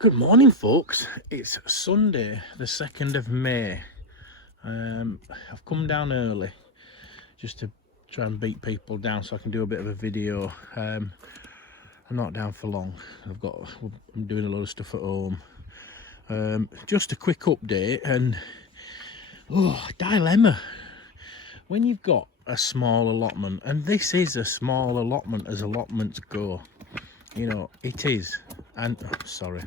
Good morning, folks. It's Sunday, the 2nd of May. I've come down early just to try and beat people down so I can do a bit of a video. I'm not down for long. I'm doing a lot of stuff at home. Just a quick update and dilemma. When you've got a small allotment, and this is a small allotment as allotments go, you know, it is. And sorry,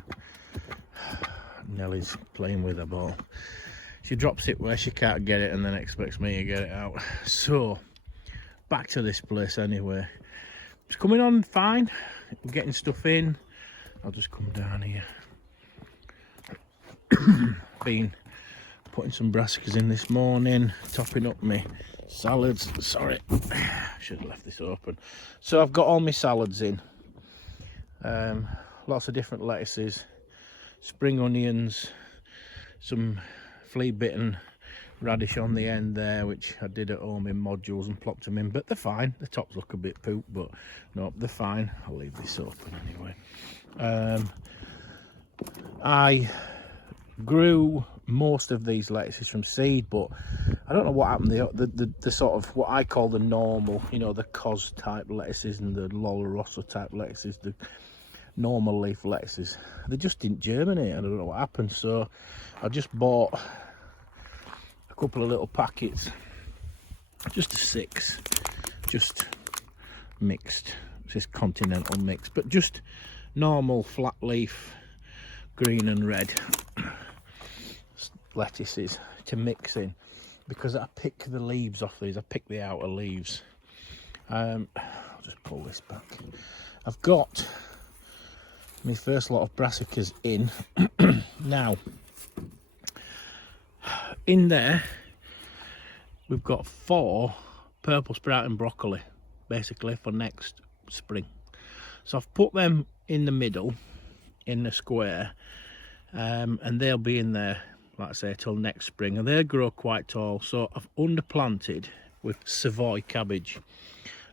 Nellie's playing with her ball. She drops it where she can't get it and then expects me to get it out. So back to this place anyway. It's coming on fine. We're getting stuff in. I'll just come down here. Been putting some brassicas in this morning, topping up my salads. Sorry, should have left this open. So I've got all my salads in. Lots of different lettuces, spring onions, some flea-bitten radish on the end there, which I did at home in modules and plopped them in, but they're fine. The tops look a bit poop, but no, they're fine. I'll leave this open anyway. I grew most of these lettuces from seed, but I don't know what happened. The sort of what I call the normal, you know, the cos type lettuces and the Lola Rosso type lettuces, the normal leaf lettuces, they just didn't germinate. I don't know what happened, so I just bought a couple of little packets, just a 6, just mixed. This is continental mix, but just normal flat leaf green and red lettuces to mix in, because I pick the leaves off these. I pick the outer leaves. I'll just pull this back. I've got my first lot of brassicas in. Now in there we've got 4 purple sprouting broccoli basically for next spring, so I've put them in the middle in the square, and they'll be in there, like I say, till next spring, and they'll grow quite tall. So I've underplanted with Savoy cabbage.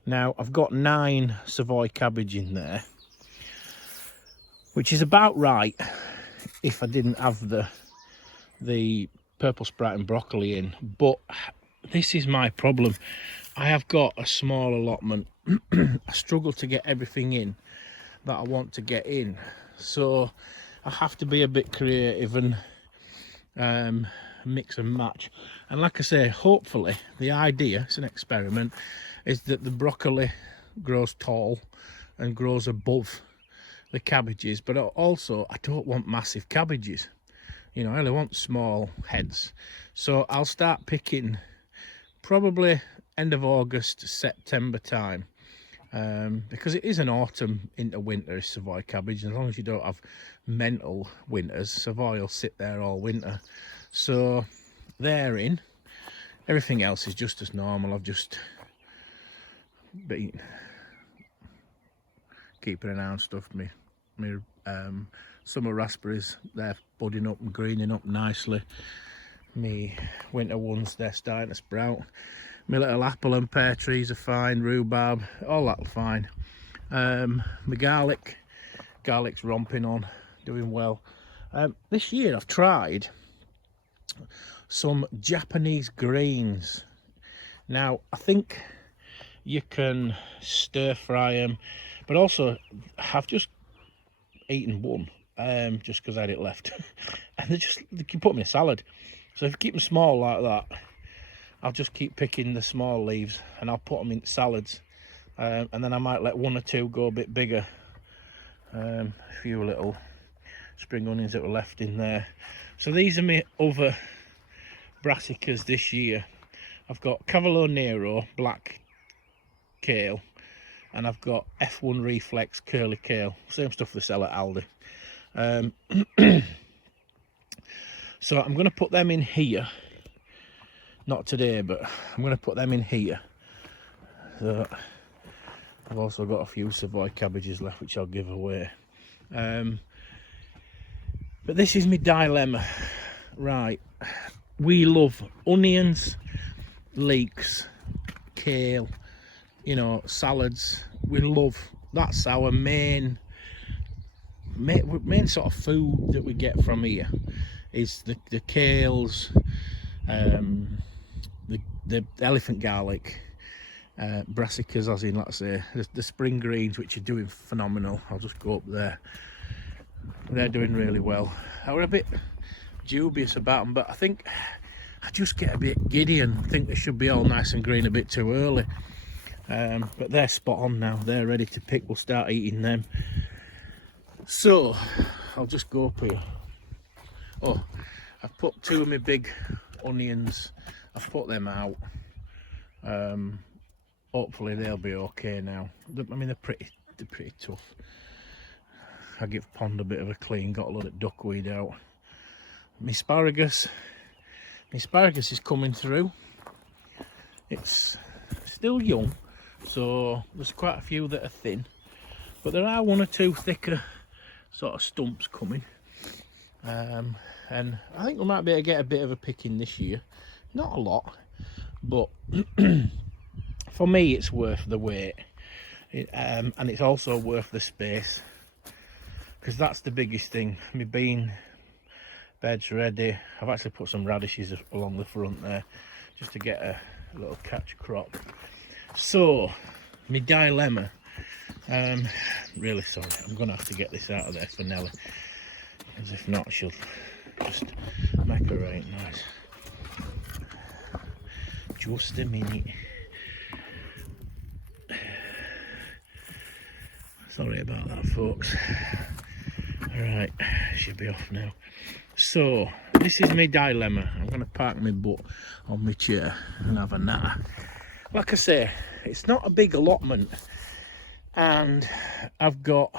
Now I've got 9 Savoy cabbage in there, which is about right if I didn't have the purple sprouting broccoli in. But this is my problem. I have got a small allotment. I struggle to get everything in that I want to get in, so I have to be a bit creative and mix and match. And like I say, hopefully the idea, it's an experiment, is that the broccoli grows tall and grows above the cabbages, but also I don't want massive cabbages, you know, I only want small heads. So I'll start picking probably end of August, September time, because it is an autumn into winter Savoy cabbage, and as long as you don't have mental winters, Savoy will sit there all winter. So they're in. Everything else is just as normal. I've just been keeping an eye on stuff. My summer raspberries, they're budding up and greening up nicely. Me winter ones, they're starting to sprout. My little apple and pear trees are fine. Rhubarb, all that's fine. My garlic's romping on, doing well. This year I've tried some Japanese greens. Now I think you can stir fry them, but also I've just eaten one just because I had it left. And you can put them in a salad. So if you keep them small like that, I'll just keep picking the small leaves and I'll put them in salads, and then I might let 1 or 2 go a bit bigger. A few little spring onions that were left in there. So these are my other brassicas this year. I've got Cavolo Nero black kale, and I've got F1 Reflex curly kale, same stuff they sell at Aldi. So I'm going to put them in here, not today, but I'm going to put them in here. So I've also got a few Savoy cabbages left, which I'll give away. But this is my dilemma. Right, we love onions, leeks, kale, you know, salads. We love, that's our main main sort of food that we get from here is the kales, the elephant garlic, brassicas, as in, let's say, the spring greens, which are doing phenomenal. I'll just go up there. They're doing really well. I was a bit dubious about them, but I think I just get a bit giddy and think they should be all nice and green a bit too early. But they're spot on now. They're ready to pick. We'll start eating them. So I'll just go up here. Oh, I've put 2 of my big onions. I've put them out. Hopefully they'll be okay now. I mean, they're pretty tough. I give pond a bit of a clean. Got a lot of duckweed out. My asparagus is coming through. It's still young, so there's quite a few that are thin, but there are 1 or 2 thicker sort of stumps coming. And I think we might be able to get a bit of a picking this year. Not a lot, but for me it's worth the wait. And it's also worth the space, because that's the biggest thing. My bean bed's ready. I've actually put some radishes along the front there just to get a little catch crop. So my dilemma, really sorry, I'm gonna have to get this out of there for Nelly, because if not she'll just make her right nice. Just a minute. Sorry about that, folks. Alright, should be off now. So this is my dilemma. I'm going to park my butt on my chair and have a natter. Like I say, it's not a big allotment, and I've got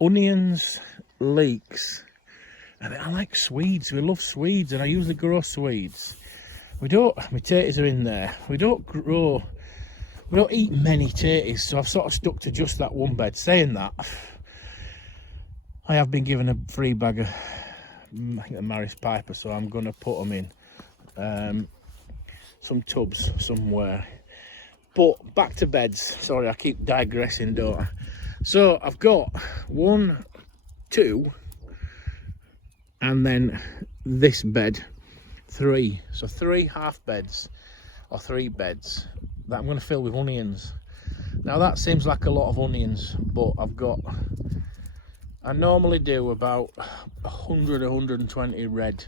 onions, leeks, and I like Swedes. We love Swedes, and I usually grow Swedes. My taters are in there. We don't eat many taters, so I've sort of stuck to just that one bed. Saying that, I have been given a free bag of, I think, a Maris Piper, so I'm going to put them in some tubs somewhere. But back to beds. Sorry, I keep digressing, don't I? So I've got 1, 2, and then this bed, 3. So 3 half beds, or 3 beds, that I'm going to fill with onions. Now that seems like a lot of onions, but I normally do about 100, 120 red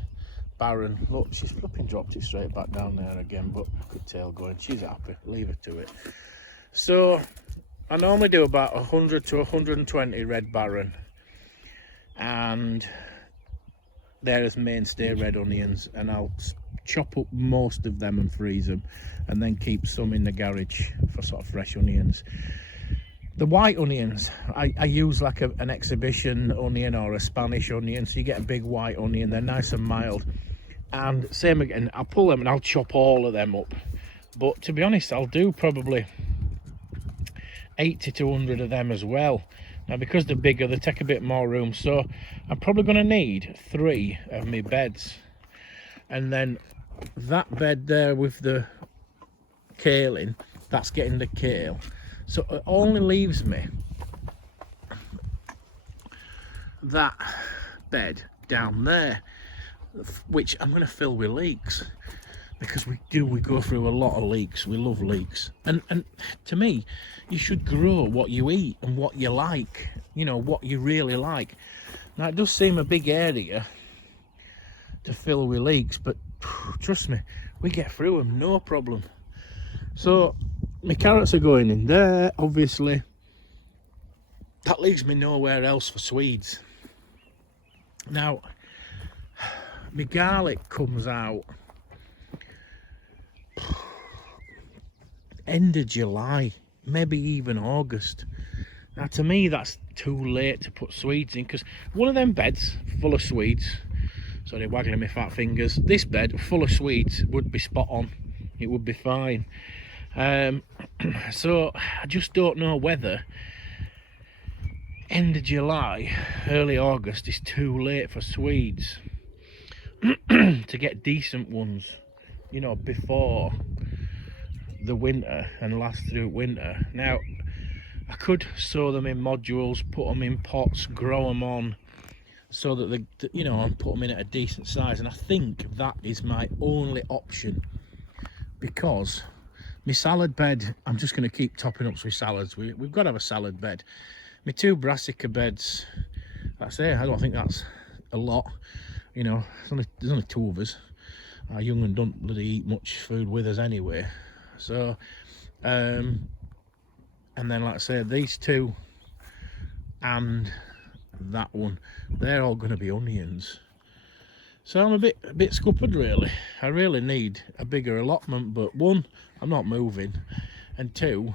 barren. Look, she's flipping dropped it straight back down there again, but good tail going. She's happy, leave her to it. So I normally do about 100 to 120 red barren, and there's mainstay red onions, and I'll chop up most of them and freeze them, and then keep some in the garage for sort of fresh onions. The white onions, I use like an exhibition onion or a Spanish onion, so you get a big white onion. They're nice and mild. And same again, I'll pull them and I'll chop all of them up. But to be honest, I'll do probably 80 to 100 of them as well. Now, because they're bigger, they take a bit more room, so I'm probably going to need 3 of my beds. And then that bed there with the kale in, that's getting the kale. So it only leaves me that bed down there, which I'm going to fill with leeks, because we go through a lot of leeks. We love leeks, and to me, you should grow what you eat and what you like, you know, what you really like. Now it does seem a big area to fill with leeks, but trust me, we get through them no problem. So my carrots are going in there, obviously. That leaves me nowhere else for Swedes. Now, my garlic comes out end of July, maybe even August. Now, to me, that's too late to put Swedes in, because one of them beds full of Swedes, sorry, waggling my fat fingers, this bed full of Swedes would be spot on. It would be fine. So I just don't know whether end of July, early August is too late for Swedes to get decent ones, you know, before the winter and last through winter. Now, I could sow them in modules, put them in pots, grow them on, so that they, you know, and put them in at a decent size. And I think that is my only option, because my salad bed, I'm just going to keep topping up with salads. We've got to have a salad bed. My 2 brassica beds, that's it. I don't think that's a lot. You know, there's only 2 of us. Our young un don't bloody eat much food with us anyway. So, and then like I say, these 2 and that one, they're all going to be onions. So I'm a bit scuppered really. I really need a bigger allotment, but 1, I'm not moving, and 2,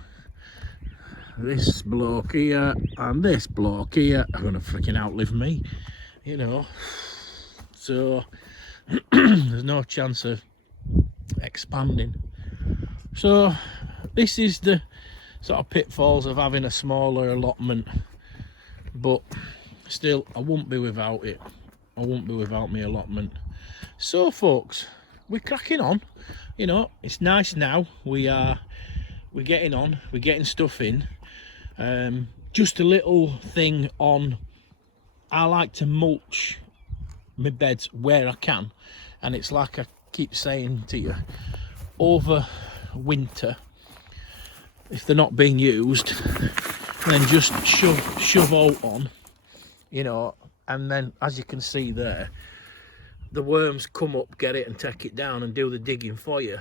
this bloke here and this bloke here are going to freaking outlive me, you know. So there's no chance of expanding. So this is the sort of pitfalls of having a smaller allotment, but still I won't be without it. I won't be without my allotment. So folks, we're cracking on, you know. It's nice now. We're getting on, we're getting stuff in. Just a little thing on, I like to mulch my beds where I can, and it's like I keep saying to you, over winter, if they're not being used, then just shove out on, you know. And then, as you can see there, the worms come up, get it and take it down and do the digging for you.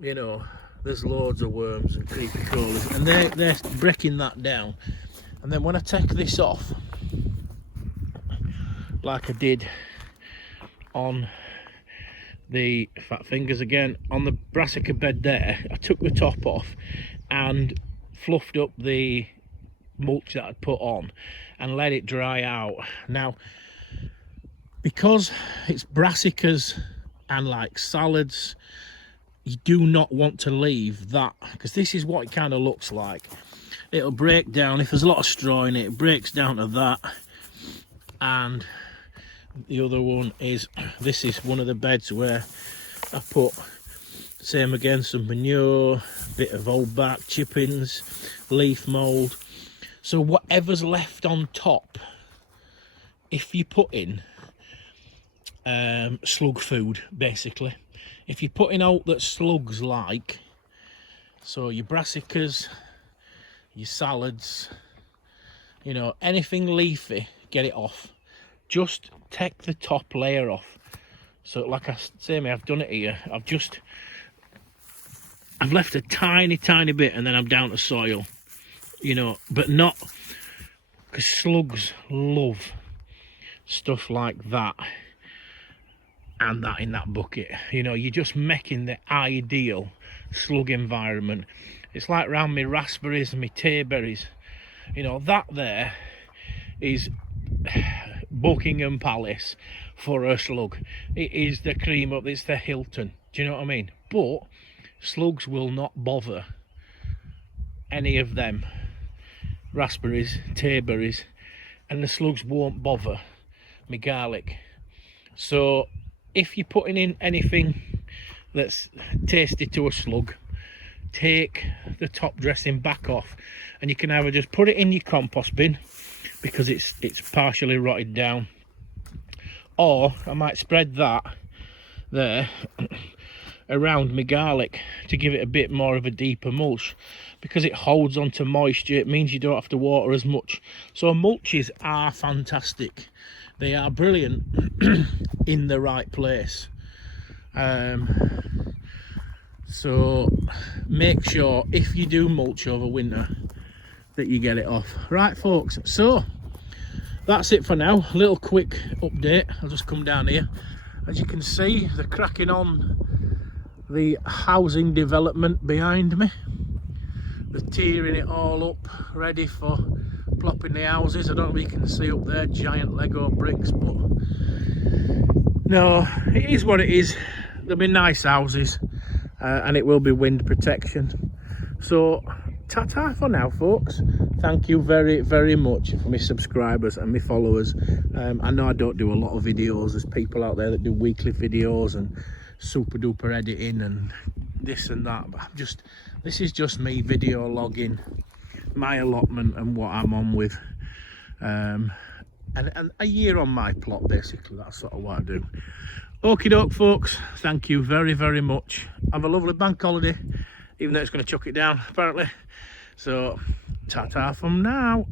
You know, there's loads of worms and creepy crawlers, and they're breaking that down. And then when I take this off, like I did on the fat fingers again, on the brassica bed there, I took the top off and fluffed up the mulch that I'd put on and let it dry out. Now, because it's brassicas and like salads, you do not want to leave that, because this is what it kind of looks like. It'll break down if there's a lot of straw in it. It breaks down to that. And the other one is, this is one of the beds where I put, same again, some manure, a bit of old bark chippings, leaf mould. So whatever's left on top, if you put in slug food, basically, if you're putting out that slugs like, so your brassicas, your salads, you know, anything leafy, get it off. Just take the top layer off. So like I say, I've done it here. I've left a tiny bit, and then I'm down to soil, you know, but not, because slugs love stuff like that and that in that bucket. You know, you're just making the ideal slug environment. It's like around my raspberries and my tayberries, you know, that there is Buckingham Palace for a slug. It is the cream up, it's the Hilton, do you know what I mean? But slugs will not bother any of them raspberries, tayberries, and the slugs won't bother my garlic. So if you're putting in anything that's tasty to a slug, take the top dressing back off, and you can either just put it in your compost bin because it's partially rotted down, or I might spread that there around my garlic to give it a bit more of a deeper mulch, because it holds onto moisture. It means you don't have to water as much. So mulches are fantastic, they are brilliant in the right place. So make sure if you do mulch over winter that you get it off. Right folks, so that's it for now. A little quick update. I'll just come down here. As you can see, they're cracking on the housing development behind me. They're tearing it all up, ready for plopping the houses. I don't know if you can see up there, giant Lego bricks, but no, it is what it is. There'll be nice houses, and it will be wind protection. So ta-ta for now folks. Thank you very much for my subscribers and my followers. I know I don't do a lot of videos. There's people out there that do weekly videos and super duper editing and this and that, but this is just me video logging my allotment and what I'm on with. And a year on my plot, basically. That's sort of what I do. Okie doke, folks, thank you very, very much. Have a lovely bank holiday, even though it's going to chuck it down, apparently. So, ta-ta from now.